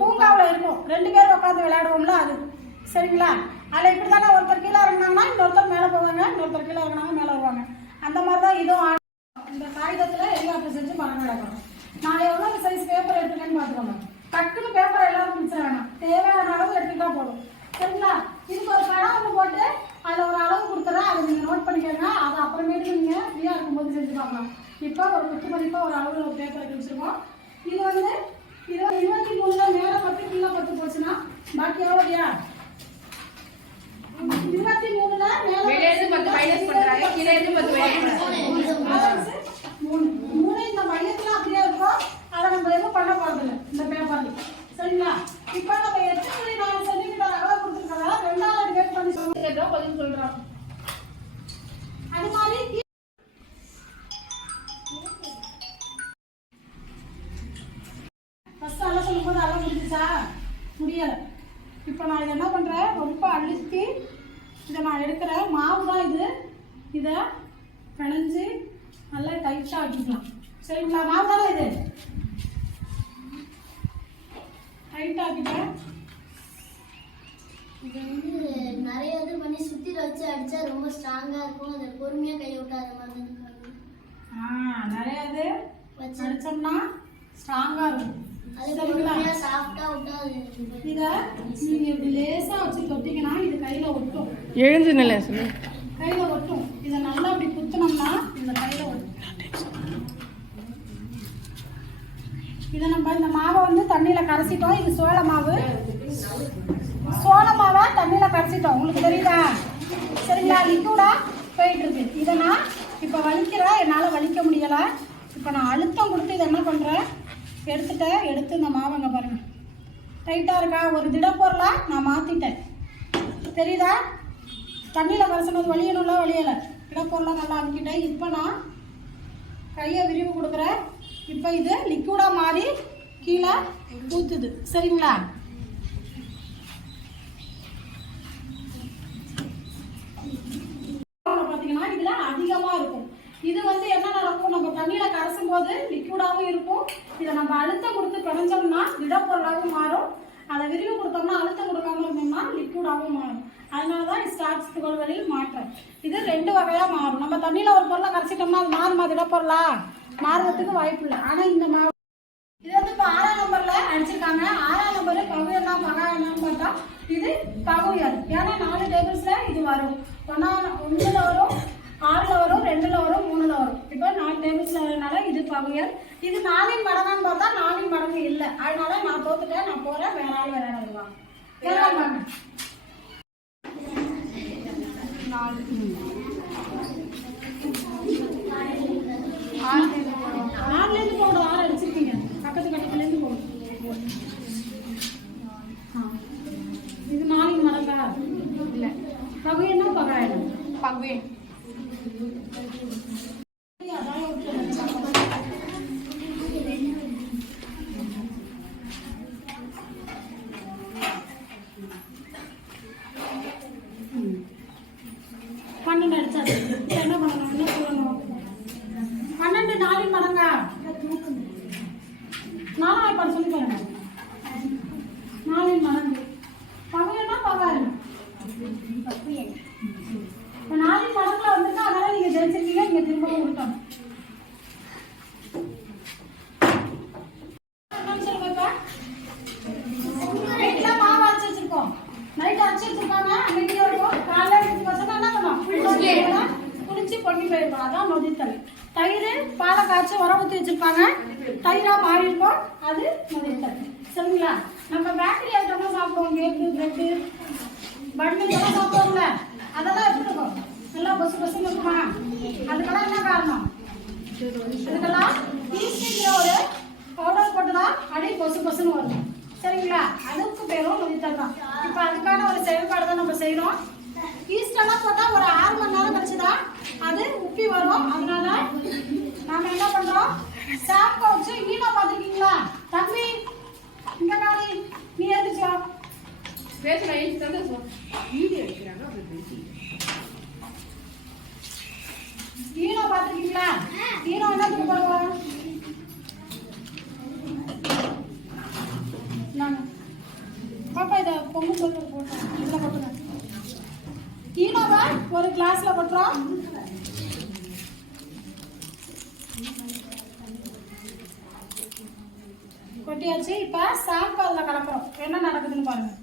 பூங்காவில் இருக்கும் 2 பேர் உட்காந்து விளையாடுவோம்ல அது. சரிங்களா? அதில் இப்படி தானே ஒருத்தர் கீழே இறங்கினாங்கன்னா இன்னொருத்தர் மேலே போவாங்க, இன்னொருத்தர் கீழே இறங்கினாங்க மேலே வருவாங்க. அந்த மாதிரி தான் இதுவும். இந்த காகிதத்தில் எல்லாம் செஞ்சு பணம் நடக்கணும். நான் எவ்வளோ சைஸ் பேப்பர் எடுத்துக்கேன்னு பார்த்துக்கோங்க. டக்குன்னு பேப்பர் எல்லாரும் முடிச்சிட வேணாம், தேவையான அளவு எடுத்துக்கிட்டா போதும். சரிங்களா? இதுக்கு ஒரு படம் ஒன்று போட்டு அதில் ஒரு அளவு கொடுத்துறேன், அதை நீங்கள் நோட் பண்ணிக்கோங்க. அதை அப்புறமேட்டு நீங்கள் ஃப்ரீயாக இருக்கும்போது செஞ்சு பார்க்கலாம். இப்போ ஒரு குத்து மதிப்பாக ஒரு அளவில் ஒரு பேப்பர் வச்சுருக்கோம். இது வந்து 23 மேலே 10 கீழே 10 போச்சுன்னா பாக்கி எவ்வளோயா? 23 மேலே 3 இந்த மையத்தில் அப்படியே இருக்கும். அதை நம்ம எதுவும் பண்ண போகிறதில்ல இந்த பேப்பர். சரிங்களா? இப்போ நம்ம 8.4 சென்டிமீட்டர் அளவு கொடுத்துருக்கோம். 2ஆவது டிவைட் பண்ணி பதில் சொல்கிறோம். அது மாதிரி ஃபஸ்ட்டு அளவு சொல்லும்போது அளவு முடிஞ்சிச்சா? முடியலை. இப்போ நான் இதை என்ன பண்ணுறேன், ரொம்ப அழுத்தி இதை நான் எடுக்கிறேன். மாவு தான் இது. இதை பிணைஞ்சு நல்லா டைட்டாக ஆக்கிக்கலாம். சரிங்களா? மாவு தானே இது. டைட்டாக ஆக்கிட்டேன். இது வந்து நிறைய இது பண்ணி சுற்றில வச்சு அடித்தா ரொம்ப ஸ்ட்ராங்காக இருக்கும். அதை பொறுமையாக கை விட்டாத மாதிரி இருக்காது. நிறைய இது வச்சு அடித்தோம்னா ஸ்ட்ராங்காக இருக்கும். அது பொறுமையாக சாஃப்டாக விட்டா இதை நீங்கள் இப்படி லேசாக வச்சு தொட்டிங்கன்னா இது கையில் ஒட்டும். எழுந்து நிலை சொல்லு. கையில் ஒட்டும். இதை நல்லா அப்படி குத்தினோம்னா இந்த கையில் ஒட்டும். இதை நம்ம இந்த மாவை வந்து தண்ணியில் கரைச்சிட்டோம். இது சோள மாவு. சோள மாவை தண்ணியில் கரைச்சிட்டோம். உங்களுக்கு தெரியுதா? சரிங்களா? லிக்விடாக போயிட்டுருக்கு. இதை நான் இப்போ வலிக்கிறேன், என்னால் வலிக்க முடியலை. இப்போ நான் அழுத்தம் கொடுத்து இதை என்ன பண்ணுறேன், எடுத்துட்டேன். எடுத்து இந்த மாவை இங்கே பாருங்கள் டைட்டாக இருக்கா? ஒரு திடப்பொருளாக நான் மாற்றிட்டேன். தெரியுதா? தண்ணியில் கரைச்சணும் வலியணும்ல, வலியலை. திடப்பொருளாக நல்லா அமுக்கிட்டேன். இப்போ நான் கையை விரிவு கொடுக்குறேன். இப்போ இது லிக்விடாக மாறி கீழே ஊற்றுது. சரிங்களா? பார்த்தீங்கன்னா இதில் அதிகமாக இருக்கும். இது வந்து என்ன நடக்கும், நம்ம தண்ணியில் கரைசும் போது லிக்விடாகவும் இருக்கும். இதை நம்ம அழுத்தம் கொடுத்து பிணைஞ்சோம்னா திடப்பொருளாகவும் மாறும். அதை விரிவு கொடுத்தோம்னா அழுத்தம் கொடுக்காம இருந்தோம்னா லிக்விடாகவும் மாறும். அதனால தான் ஸ்டார்ச் துகள்களில் மாற்றம். இது 2 வகையாக மாறும். நம்ம தண்ணியில் ஒரு பொருளை கரைச்சிட்டோம்னா அது மாறுமா? திடப்பொருளா மாறுறதுக்கு வாய்ப்பு இல்லை. ஆனால் இந்த மாவு இது வந்து இப்போ 6ஆம் நம்பரில் அடிச்சிருக்காங்க. 6ஆம் நம்பரு பகுயன்னா பகாயன்னான்னு பார்த்தா இது பகுயல். ஏன்னா 4 டேபிள்ஸில் இது வரும். 1ல் வரும், 6ல் வரும், 2ல் வரும், 3ல் வரும். இப்போ 4 டேபிள்ஸில் வரனால இது பகுயல். இது 4இன் மடங்கான்னு பார்த்தா 4இன் மடங்கு இல்லை. அதனால நான் தோத்துட்டேன். நான் போகிறேன். வேற ஆள் வேற வருவாங்க. வேற வாங்க. 4லேருந்து போடும். 6 அடிச்சிருக்கீங்க. பக்கத்து கட்டத்துலேருந்து போடும். இது 4இன் மடங்கா? இல்லை. பகுயன்னா பகாயனம். பகுயன். பன்னெண்டு அடிச்சாச்சு. என்ன பண்ணணும், என்ன சொல்லணும்? 12 4இன் மடங்கா? 4ஆம் ஏற்பாடு சொல்லி பாருங்க. 4இன் மடங்கு பகுயன்னா பகாயனம். இப்போ 4இன் மடங்குல வந்துட்டு அதனால நீங்க ஜெயிச்சிருக்கீங்க. நீங்க திரும்பவும் கொடுக்கணும். நைட்லாம் மாவு அரைச்சி வச்சிருக்கோம். நைட் அரைச்சி வச்சிருக்காங்க. அன்னைக்கு வருவோம். காலையில் எடுத்து வச்சோம்னா என்ன பண்ணுவோம், குளிச்சு பொண்ணி போயிருக்கோம். அதான் நொதித்தல். தயிர் பாலை காய்ச்சி உரம் ஊற்றி வச்சிருப்பாங்க. தயிராக மாறி இருக்கும். அது நொதித்தல். சரிங்களா? நம்ம பேக்கரி ஐட்டம்லாம் சாப்பிடுவோம். கேக்கு, பிரெட்டு, பன்னு இதெல்லாம் சாப்பிடுவோம்ல, அதெல்லாம் எப்படி இருக்கும்? நல்லா பசு பசுன்னு இருக்குமா? அதுக்கெல்லாம் என்ன காரணம்? இதுக்கெல்லாம் ஈஸ்ட்ங்கிற ஒரு பவுடர் போட்டுதான் அடி பசு பசுன்னு வரும். சரிங்களா? அதுக்கு பேரும் நொதித்தல் தான். இப்போ அதுக்கான ஒரு செயல்பாடு தான் நம்ம செய்யறோம். ஈஸ்டெல்லாம் போட்டால் ஒரு 6 மணி நேரம் கழிச்சுதான் அது உப்பி வரும். அதனால நாம என்ன பண்றோம், சாம்பை வச்சு ஈனோ பார்த்துருக்கீங்களா? தம்பி இந்த காலி நீ எழுதிச்சா ஈனோ பார்த்துருக்கீங்களா? ஈனோ என்னத்துக்கு போடுவோம்? ஒரு கிளாஸ்ல கொட்டுறோம். கொட்டியாச்சு. இப்ப சாம்பார்ல கலக்குறோம். என்ன நடக்குதுன்னு பாருங்க.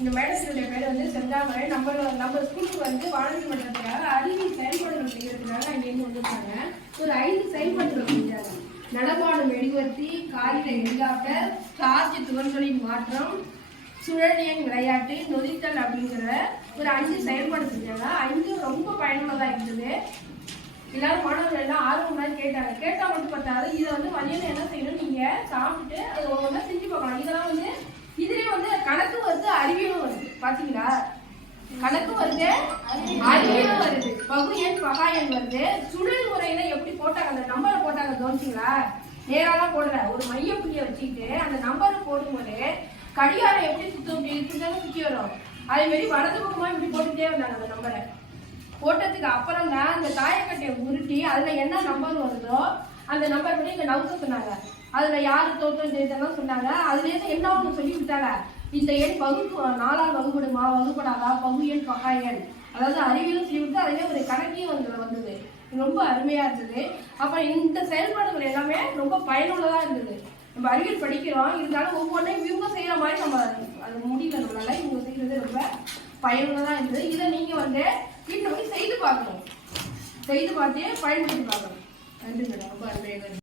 இந்த மேடத்தினுடைய பேர் வந்து செந்தாமரை. நம்ம ஸ்கூலுக்கு வந்து வானொலி மன்றத்துக்காக அறிவியல் செயல்பாடுகள் செய்யறதுக்காக அங்கேருந்து வந்திருக்காங்க. ஒரு 5 செயல்பாடுகள் செஞ்சாங்க. நடமாடும் மெழுகுவர்த்தி, காகித ஹெலிகாப்டர், சார்ஜ் துகள்களின் மாற்றம், சுழலியன் விளையாட்டு, நொதித்தல் அப்படிங்கிற ஒரு 5 செயல்பாடு செஞ்சாங்க. 5 ரொம்ப பயனுள்ளதாக இருந்தது. எல்லாரும் மாணவர்கள் எல்லாம் ஆர்வமாக கேட்டாங்க. கேட்டால் மட்டும் பார்த்தாது, இதை வந்து மதியம் என்ன செய்யணும், நீங்கள் சாப்பிட்டுட்டு அதை ஒவ்வொன்றா செஞ்சு பார்க்கலாம். இதெல்லாம் வந்து இதுலேயே வந்து கணக்கு வருது, அறிவியலும் வருது. பார்த்தீங்களா, கணக்கு வருது, அறிவியலும் வருது, பகு எண் பகா எண் வருது. சுழல் முறையில எப்படி போட்டாங்க, அந்த நம்பரை போட்டாங்க கவனிச்சிங்களா? நேராலாம் போடல, ஒரு மைய புள்ளியை வச்சுக்கிட்டு அந்த நம்பரை போடும்போது கடிகாரம் எப்படி சுத்தம் சுற்றி வரும், அதே மாதிரி வலது பக்கமாக இப்படி போட்டுட்டே வந்தாங்க. அந்த நம்பரை போட்டதுக்கு அப்புறம் தான் அந்த தாயக்கட்டையை உருட்டி அதுல என்ன நம்பர் வருதோ அந்த நம்பர் படி இங்க நவுக்க சொன்னாங்க. அதுல யாரு தோட்டம் ஜெயித்தெல்லாம் சொன்னாங்க. அதுலேருந்து என்ன ஒன்று சொல்லி விட்டாங்க, இந்த எண் வகுப்பு 4ஆல் வகுப்படுமா, வகுப்படாதா, பகு எண் பகா எண், அதாவது அறிவியலும் சொல்லி விட்டு அதுலேயே ஒரு கணக்கையும் வந்தது. ரொம்ப அருமையா இருந்தது. அப்ப இந்த செயல்பாடுகள் எல்லாமே ரொம்ப பயனுள்ளதா இருந்தது. நம்ம அறிவியல் படிக்கிறோம், இருந்தாலும் ஒவ்வொன்றையும் இவங்க செய்யற மாதிரி நம்ம அது முடியல நம்மளால. இவங்க செய்யறது ரொம்ப பயனுள்ளதா இருந்தது. இதை நீங்க வந்து வீட்டில் போய் செய்து பார்க்கணும், செய்து பார்த்தே பயன்படுத்தி பார்க்கணும். நன்றி மேடம், ரொம்ப அருமையாக.